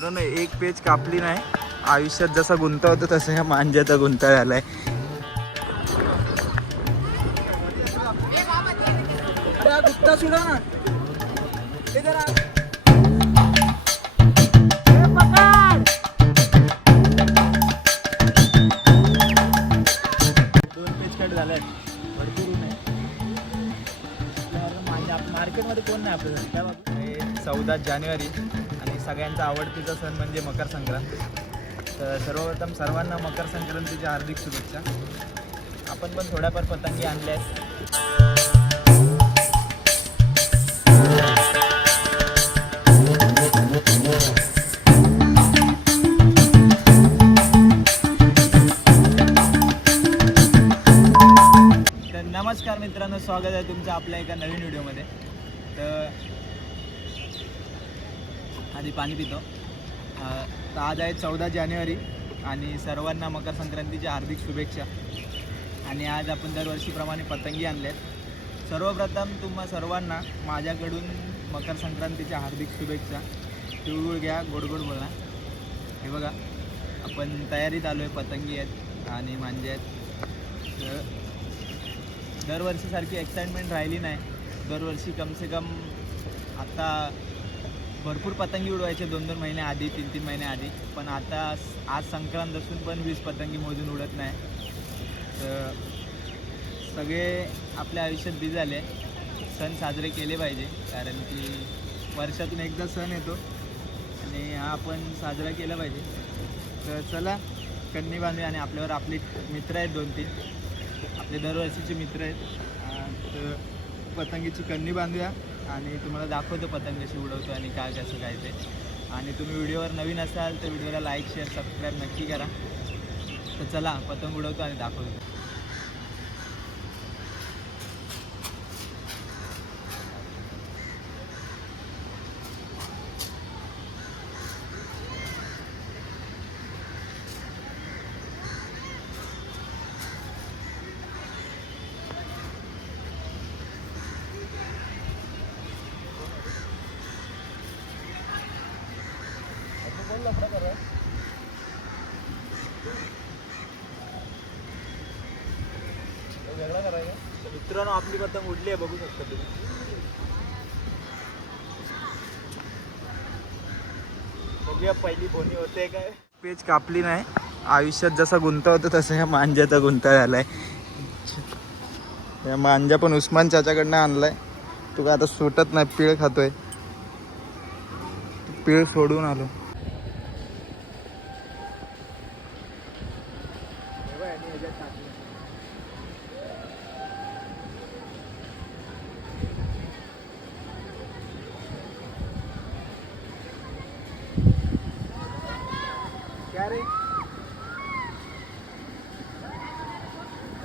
मित्रांनो एक पेज कापली नाही, आयुष्यात जसा गुंता होता तसा ह्या मांज्याचा गुंता झालाय. गुत्ता सुडा ना ते जरा दोन पेज कट झाल्यात. भरपूर ऊन आहे. मार्केटमध्ये कोण नाही आपल्याला. काय बाबा 14 जानेवारी आणि सगळ्यांचा आवडतीचा सण म्हणजे मकर संक्रांत. तर सर्वप्रथम सर्वांना मकर संक्रांतीच्या हार्दिक शुभेच्छा. आपण पण थोड्याफार पतंगी आणल्या आहेत. नमस्कार मित्रांनो, स्वागत आहे तुमचं आपल्या एका नवीन व्हिडिओमध्ये. तर आधी पाणी पितो. तर आज आहे 14 जानेवारी आणि सर्वांना मकर संक्रांतीच्या हार्दिक शुभेच्छा. आणि आज आपण दरवर्षीप्रमाणे पतंगी आणल्यात. सर्वप्रथम तुम्हा सर्वांना माझ्याकडून मकर संक्रांतीच्या हार्दिक शुभेच्छा. तिळगुळ घ्या, गोड गोड बोला. हे बघा आपण तयारीत आलो आहे. पतंगी आहेत आणि मांजे आहेत. तर दरवर्षीसारखी एक्साइटमेंट राहिली नाही. दरवर्षी कम से कम आता भरपूर पतंगी उडवायचे 2-2 महिने आधी, 3-3 महिने आधी. पण आता आज संक्रांत असून पण 20 पतंगी मोजून उडत नाही. तर सगळे आपल्या आयुष्यात बिझी झाले. सण साजरे केले पाहिजे, कारण की वर्षातून एकदा सण येतो आणि हा आपण साजरा केला पाहिजे. तर चला कन्नी बांधूया. आणि आपल्यावर आपले मित्र आहेत 2-3 आपले दरवर्षीचे मित्र आहेत. तर पतंगीची कन्नी बांधूया आणि तुम्हाला दाखवतो पतंग कशी उडवतो आणि काय कसं काय ते. आणि तुम्ही व्हिडिओवर नवीन असाल तर व्हिडिओला लाईक, शेअर, सबस्क्राईब नक्की करा. तर चला पतंग उडवतो आणि दाखवतो. वेगळा करायचा. मित्रांनो आपली पतंग उडली आहे, बघू शकता तुम्ही. बघूया पहिली बोनी होते काय. पेज कापली नाही, आयुष्यात जसा गुंता होता तसा ह्या मांज्याचा गुंता झालाय. या मांजा पण उस्मान चाचाकडनं आणलाय. तू काय आता सुटत नाही, पीळ खातोय. पीळ सोडून आलो.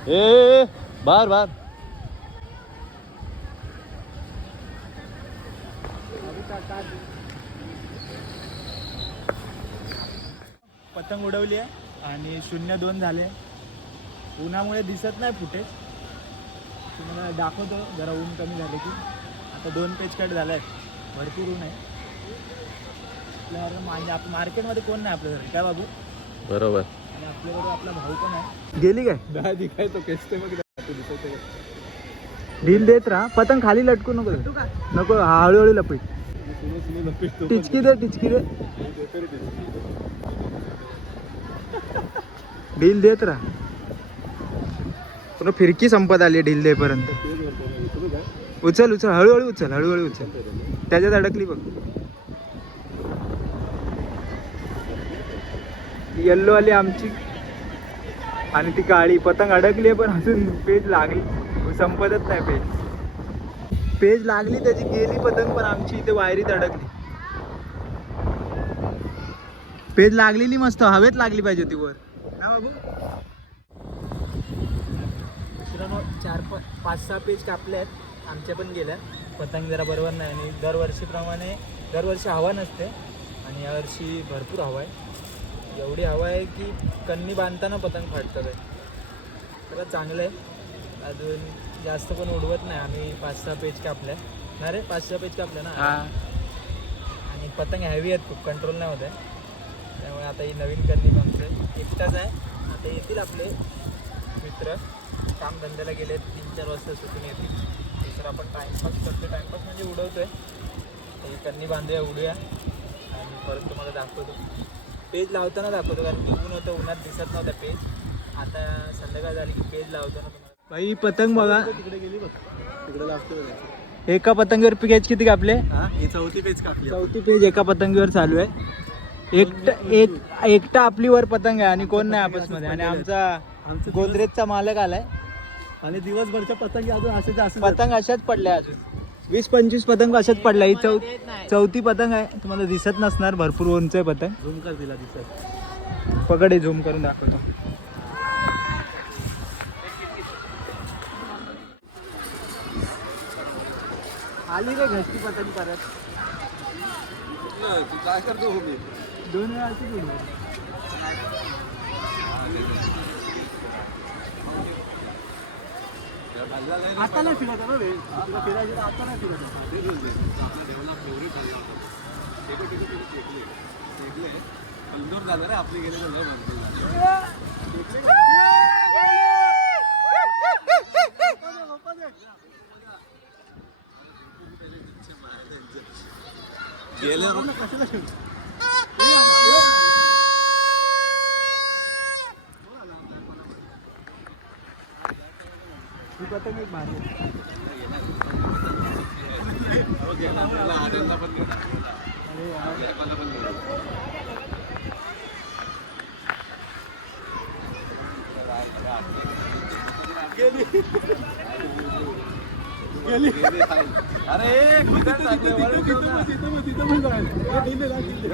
ए बार बार पतंग उडवली आहे आणि 0-2 झाले. उन्हामुळे दिसत नाही फुटेज, तुम्हाला दाखवतो जरा ऊन कमी झाले की. आता 2 पेज कट झाले आहेत. भरपूर ऊन आहे. आपल्यावर म्हणजे मार्केटमध्ये कोण नाही आपल्यासाठी. काय बाबू बरोबर. आणि आपल्याबरोबर आपला भाऊ पण आहे. गेली काय दिखाय तो केसते मग दिसत. ढील देत राहा. पतंग खाली लटकू नको. नको, हळूहळू लपी. टिचकी दे, टिचकी दे. ढील देत राहा. पुन्हा फिरकी संपत आली ढील देपर्यंत. उचल उचल, हळूहळू उचल, हळूहळू उचल. त्याच्यात अडकली बघ. येल्लो आली आमची आणि ती काळी. पतंग अडकली आहे पण अजून पेज लागली, संपतच नाही पेज. पेज लागली त्याची, गेली पतंग. पण आमची इथे वायरीत अडकली. पेज लागलेली मस्त, हवेत लागली पाहिजे ती वर ना बाबू. मित्रांनो 4-5-6 पेज कापले आहेत. आमच्या पण गेल्या. पतंग जरा बरोबर नाही. आणि दरवर्षीप्रमाणे दरवर्षी हवा नसते आणि यावर्षी भरपूर हवा आहे. एवढी हवा आहे की कन्नी बांधताना पतंग फाटतात आहे. तर चांगलं आहे. अजून जास्त पण उडवत नाही आम्ही. 5-6 पेज कापल्या ना रे. 5-6 पेज कापल्या ना. आणि पतंग हॅवी आहेत खूप, कंट्रोल नाही होत आहे. त्यामुळे आता ही नवीन कन्नी आमचं एकटाच आहे. आता येतील आपले मित्र, कामधंद्याला गेले 3-4 वाजता सुटून येतील. दुसरं आपण टाईमपास करतो, टाईमपास म्हणजे उडवतो आहे. तर ही कन्नी बांधूया, उडूया आणि परत तुम्हाला दाखवतो. पेज लावताना दाखवतो, कारण की ऊन होतं, उन्हात दिसत नव्हता पेज. आता संध्याकाळ झाली की पेज लावतो ना तुम्हाला. बाई पतंग बघा, तिकडे गेली बघ, तिकडे लागतो. एका पतंगीवर पेज किती कापले? ही चौथी पेज कापली. चौथी पेज एका पतंगीवर चालू आहे. एकटा आपली वर पतंग आहे आणि कोण नाही आपसमध्ये. आणि आमचा गोदरेजचा मालक आलाय आणि दिवसभरच्या पतंगी अजून असे पतंग अशाच पडल्या, अजून 20-25 पतंग अशाच पडल्या. ही चौथी पतंग आहे, तुम्हाला दिसत नसणार, भरपूर उंच आहे पतंग. झूम कर तिला दिसत. पकडे झूम करून दाखवतो. आली रे घरची पतंग परत. तू काय करतो हो? मी 2 वेळा आलती की आता नाही फिरत ना रे, तुला फिरायचं आता नाही फिरत. झालं रे आपली गेले ही पतंग एक भारी आहे. अरे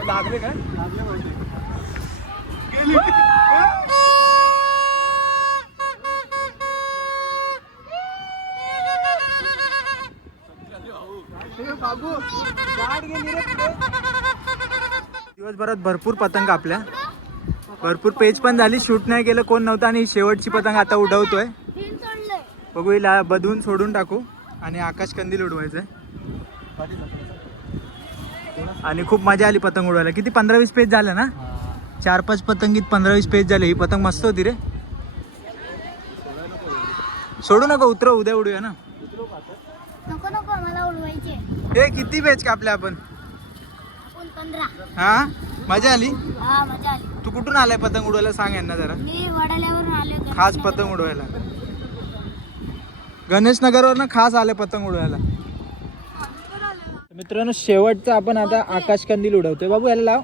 लागले काय? दिवसभरात भरपूर पतंग कापल्या, भरपूर पेज पण झाली. शूट नाही केलं, कोण नव्हतं. आणि शेवटची पतंग आता उडवतोय. बघू हिला बदवून सोडून टाकू आणि आकाश कंदील उडवायचंय. आणि खूप मजा आली पतंग उडवायला. किती 15-20 पेज झालं ना? 4-5 पतंगीत 15-20 पेज झाले. ही पतंग मस्त होती रे. सोडू नको, उतरव, उद्या उडूया ना. नको नको मला उडवायचे. हे किती पेज कापले आपण? 15. हा, मजा आली. हा मजा आली. तू कुठून आलाय पतंग उडवायला सांग यांना जरा. मी वडाल्यावरून आले. खास पतंग उडवायला गणेश नगरवरनं खास आले पतंग उडवायला. मित्रांनो शेवटचा आपण आता आकाश कंदील उडवतोय. बाबू याला लाव.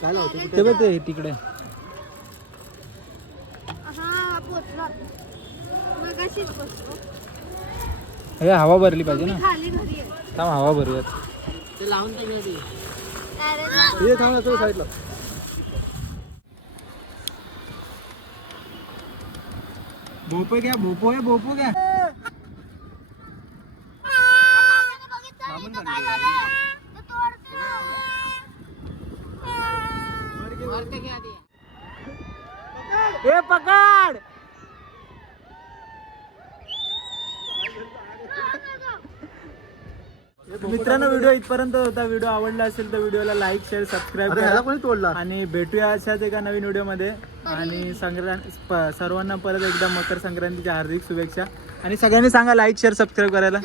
काय लावतो? ते बघ ते तिकडे. हा पोचलो. मगाशीच पोचलो. अरे हवा भरली पाहिजे ना. खाली घरी आहे. थांब हवा भरूयात. ते लावून टाकलं ते. हे थांब ना साईडला. भोपो घ्या, भोपो आहे, भोपो घ्या. ए पकड. मित्रांनो व्हिडिओ इथपर्यंत होता. व्हिडिओ आवडला असेल तर व्हिडिओला लाईक, शेअर, सबस्क्राईब अरे ह्याला करा. कोणी तोडला? आणि भेटूया अशाच एका नवीन व्हिडिओमध्ये. आणि सर्वांना परत एकदा मकर संक्रांतीच्या हार्दिक शुभेच्छा. आणि सगळ्यांनी सांगा लाईक, शेअर, सबस्क्राईब करायला.